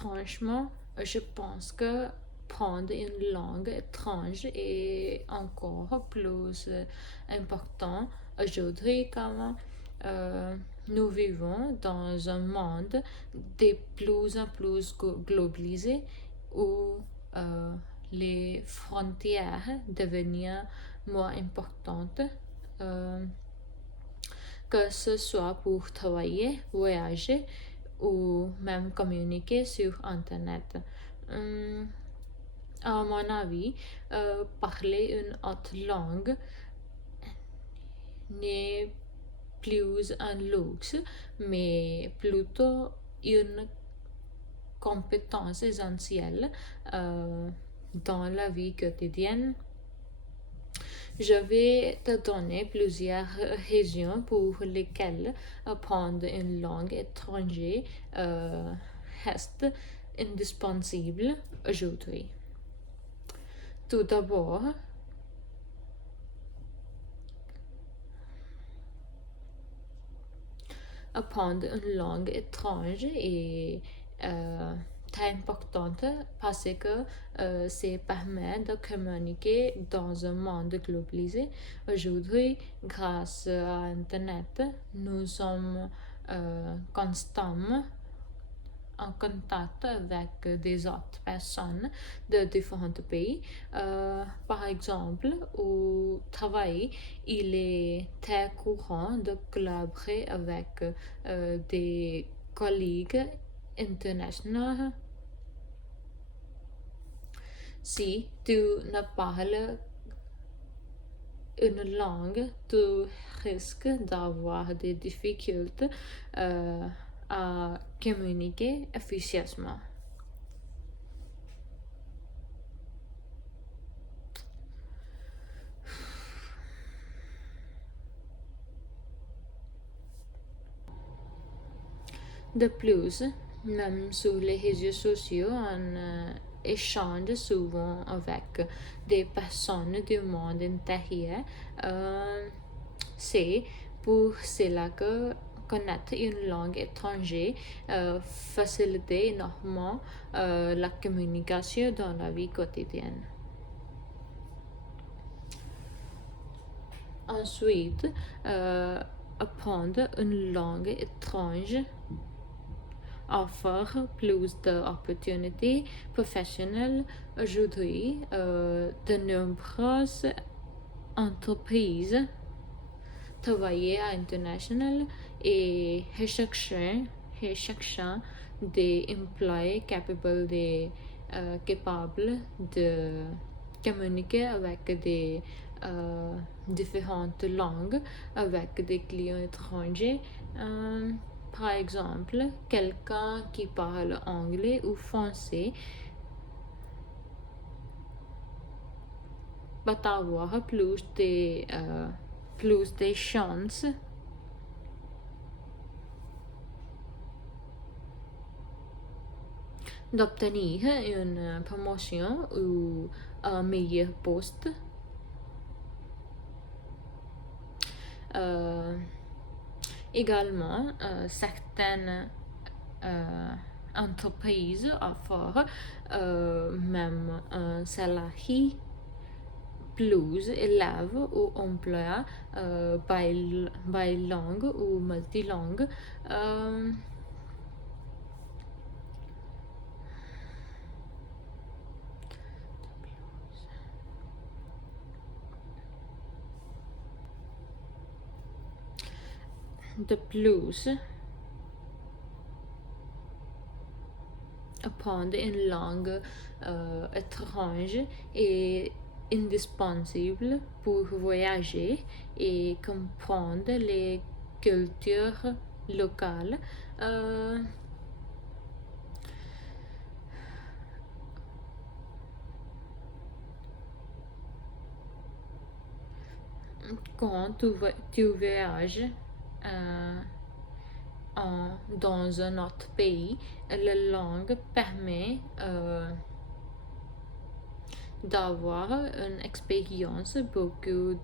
Franchement, je pense que prendre une langue étrange est encore plus important aujourd'hui quand nous vivons dans un monde de plus en plus globalisé où euh, les frontières deviennent moins importantes. Euh, que ce soit pour travailler, voyager ou même communiquer sur Internet. Hum, à mon avis, parler une autre langue n'est plus un luxe, mais plutôt une compétence essentielle dans la vie quotidienne. Je vais te donner plusieurs raisons pour lesquelles apprendre une langue étrangère reste indispensable aujourd'hui. Tout d'abord, apprendre une langue étrangère est très importante parce que ça permet de communiquer dans un monde globalisé. Aujourd'hui, grâce à Internet, nous sommes constamment en contact avec des autres personnes de différents pays. Par exemple, au travail, il est très courant de collaborer avec des collègues internationaux. Si tu ne parles une langue, tu risques d'avoir des difficultés à communiquer efficacement. De plus, même sur les réseaux sociaux, on échange souvent avec des personnes du monde intérieur. C'est pour cela que connaître une langue étrangère facilite énormément la communication dans la vie quotidienne. Ensuite, apprendre une langue étrangère offre plus d'opportunités professionnelles. Aujourd'hui, de nombreuses entreprises travaillent à l'international et recherchent des employés capables de communiquer avec des différentes langues avec des clients étrangers. Par exemple, quelqu'un qui parle anglais ou français va avoir plus de chances d'obtenir une promotion ou un meilleur poste. Également, certaines entreprises offrent même un salarié plus élèves ou emplois bilingues ou multilingues. De plus, apprendre une langue étrangère est indispensable pour voyager et comprendre les cultures locales. Quand tu voyages dans un autre pays, la langue permet d'avoir une expérience beaucoup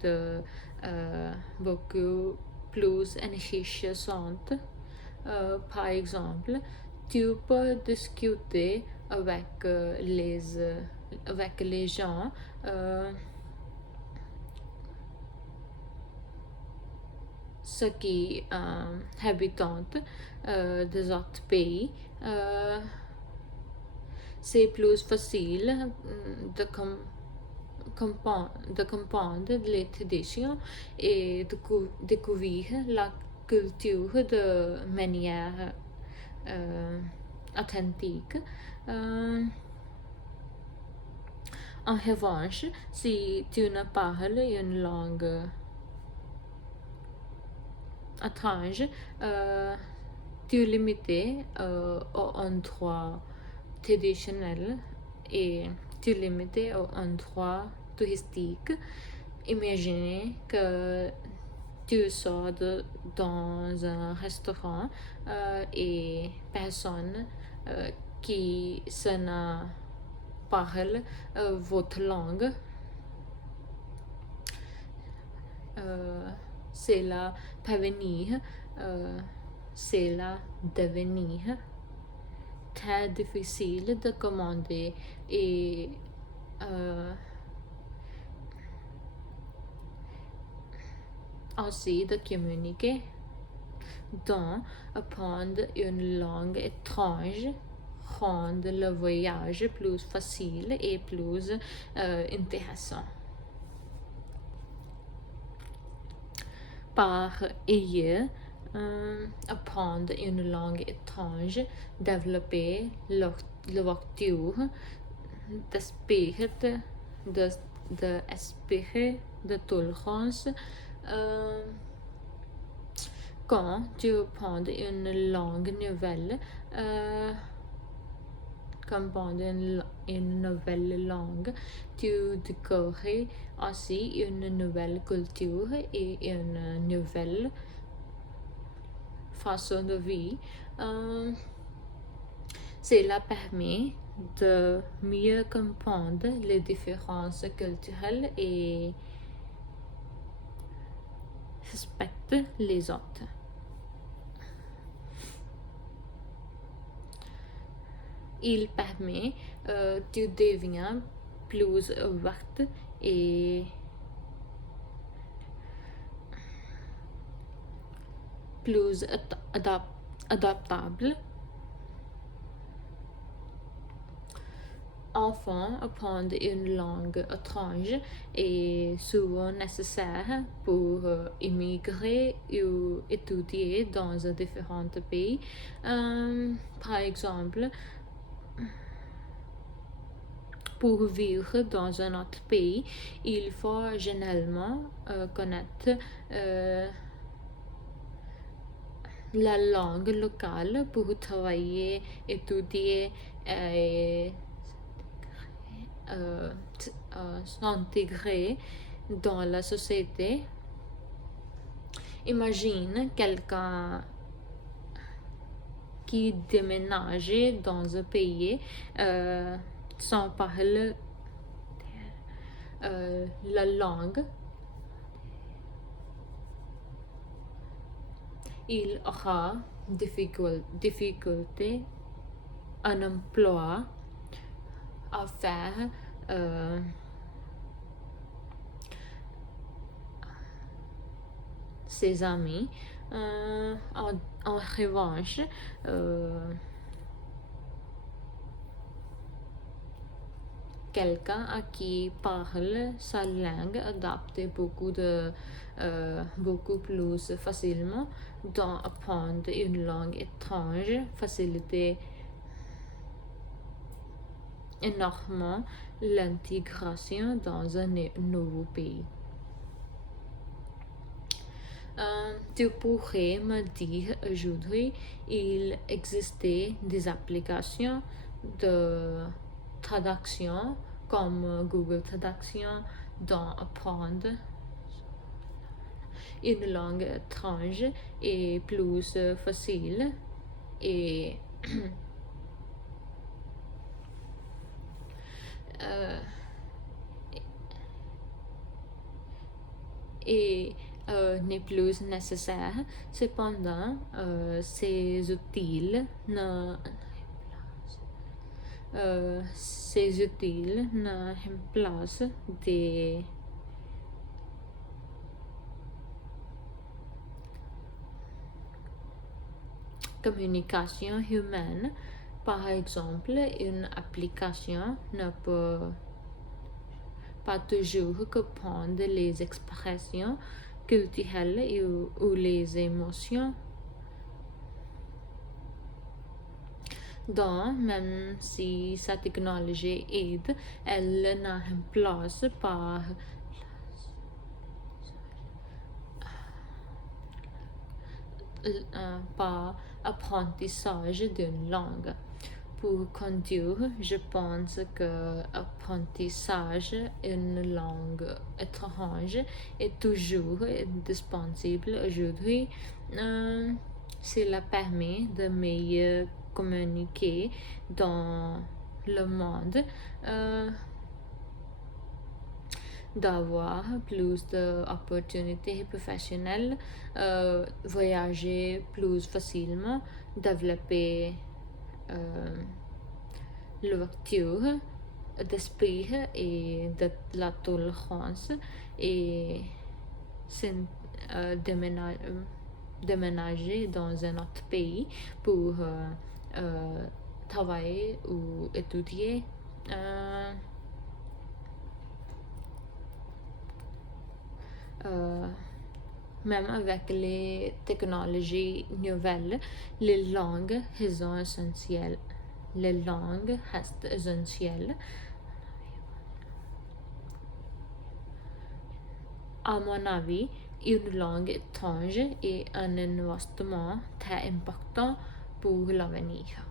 plus enrichissante. Par exemple, tu peux discuter avec les gens ceux qui habitent des autres pays. C'est plus facile de comprendre les traditions et de découvrir la culture de manière authentique. En revanche, si tu ne parles une langue étrange, tu es limité aux endroits traditionnels et tu es limité aux endroits touristiques. Imaginez que tu sors dans un restaurant et personne qui ne parle votre langue. C'est là parvenir, c'est là devenir très difficile de commander et aussi de communiquer. Donc, apprendre une langue étrange rend le voyage plus facile et plus intéressant. Par ailleurs, apprendre une langue étrange, développer l'ouverture d'esprit, de tolérance. Quand tu apprends une langue nouvelle, une nouvelle langue, tu découvres aussi une nouvelle culture et une nouvelle façon de vivre. Cela permet de mieux comprendre les différences culturelles et respecter les autres. Il permet de devenir plus ouverte et plus adaptable. Enfin, apprendre une langue étrangère est souvent nécessaire pour immigrer ou étudier dans différents pays. Par exemple, pour vivre dans un autre pays, il faut généralement connaître la langue locale pour travailler, étudier et s'intégrer dans la société. Imagine quelqu'un qui déménage dans un pays sans parler la langue. Il aura difficulté un emploi à faire ses amis. En revanche, quelqu'un à qui parle sa langue adapte beaucoup plus facilement. Donc, apprendre une langue étrangère facilite énormément l'intégration dans un nouveau pays. Tu pourrais me dire aujourd'hui, il existait des applications de traduction comme Google Traduction dont apprendre une langue étrangère est plus facile et n'est plus nécessaire. Cependant, ces outils ne remplacent des communications humaines. Par exemple, une application ne peut pas toujours comprendre les expressions culturelles ou les émotions. Donc, même si sa technologie aide, elle ne remplace pas apprentissage d'une langue. Pour conduire, je pense que apprentissage d'une langue étrangère est toujours indispensable aujourd'hui. Cela permet de mieux communiquer dans le monde, d'avoir plus d'opportunités professionnelles, voyager plus facilement, développer l'ouverture d'esprit et de la tolérance et déménager dans un autre pays pour travailler ou étudier. Même avec les technologies nouvelles, les langues sont essentielles. Les langues restent essentielles. À mon avis, une langue étrangère est un investissement très important pour l'avenir.